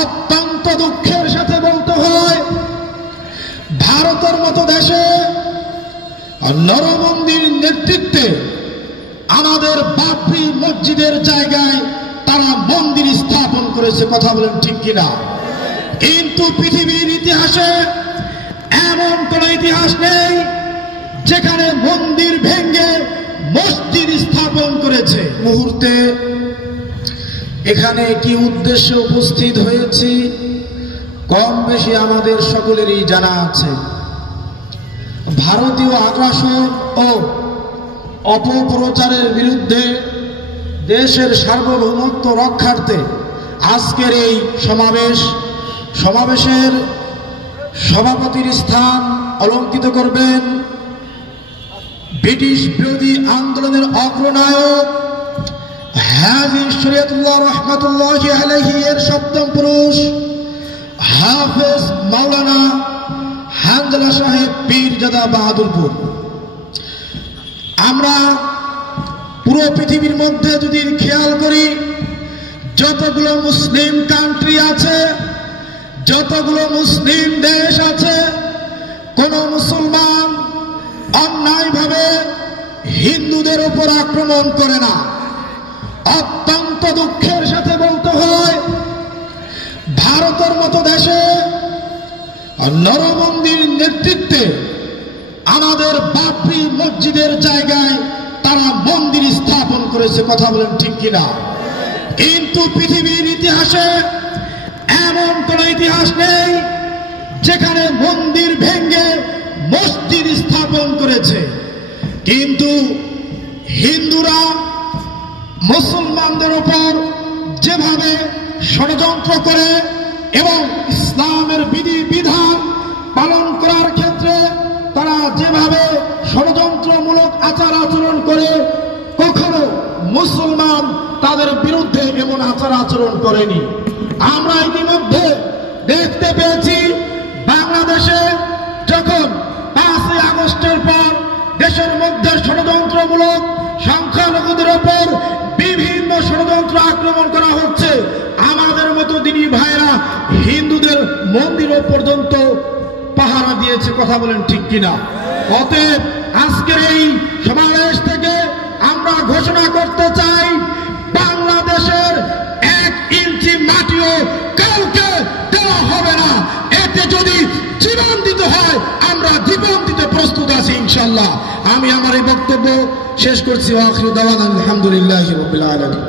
অত্যন্ত দুঃখের সাথে বলতে হয়, ভারতের মতো দেশে নরমন্দির নেতৃত্বে আমাদের বাবরি মসজিদের জায়গায় তারা মন্দির স্থাপন করেছে। কথা বলেন ঠিক কিনা? কিন্তু পৃথিবীর ইতিহাসে এমন কোন ইতিহাস নেই যেখানে মন্দির ভেঙে মসজিদ স্থাপন করেছে। মুহূর্তে এখানে কি উদ্দেশ্যে উপস্থিত হয়েছি কম বেশি আমাদের সকলেরই জানা আছে। ভারতীয় আগ্রাসন ও অপপ্রচারের বিরুদ্ধে দেশের সার্বভৌমত্ব রক্ষার্থে আজকের এই সমাবেশের সভাপতির স্থান অলঙ্কিত করবেন ব্রিটিশ বিরোধী আন্দোলনের অগ্রনায়ক হাজী শরীয়তুল্লাহ রহমাতুল্লাহি আলাইহি এর সপ্তম পুরুষ হাফেজ মাওলানা হানজালা সাহেব পীরজাদা বাহাদুরপুর। আমরা পুরো পৃথিবীর মধ্যে যদি খেয়াল করি, যতগুলো মুসলিম কান্ট্রি আছে, যতগুলো মুসলিম দেশ আছে, কোন মুসলমান অন্যায়ভাবে হিন্দুদের উপর আক্রমণ করে না। অত্যন্ত দুঃখের সাথে বলতে হয়, ভারতের মতো দেশে নরমন্দির নেতৃত্বে আমাদের বাবরি মসজিদের জায়গায় তারা মন্দির স্থাপন করেছে। কথা বলেন ঠিক কিনা? কিন্তু পৃথিবীর ইতিহাসে এমন কোন ইতিহাস নেই যেখানে মন্দির ভেঙে মসজিদ স্থাপন করেছে। কিন্তু হিন্দুরা মুসলমানদের উপর যেভাবে ষড়যন্ত্র করে এবং ইসলামের বিধি বিধান পালন করার ক্ষেত্রে তারা যেভাবে ষড়যন্ত্রমূলক আচার আচরণ করে, কখনো মুসলমান তাদের বিরুদ্ধে এমন আচার আচরণ করেনি। আমরা ইতিমধ্যে দেখতে পেয়েছি বাংলাদেশে যখন 5ই আগস্টের পর দেশের মধ্যে ষড়যন্ত্রমূলক সংখ্যালঘুদের উপর বিভিন্ন ষড়যন্ত্র আক্রমণ করা হচ্ছে, আমাদের মতো দিনী ভাইরা হিন্দুদের মন্দিরও পর্যন্ত পাহারা দিয়েছে। কথা বলেন ঠিক কিনা? অতএব আজকের এই সমাবেশ থেকে আমরা ঘোষণা করতে চাই, বাংলাদেশের 1 ইঞ্চি মাটিও কাউকে দেওয়া হবে না। এতে যদি জীবন দিতে হয় আমরা জীবন দিতে প্রস্তুত আছি ইনশাআল্লাহ। আমি আমার এই বক্তব্য শেষ করছি। আখিরু দাওয়ানা আলহামদুলিল্লাহি রাব্বিল আলামিন।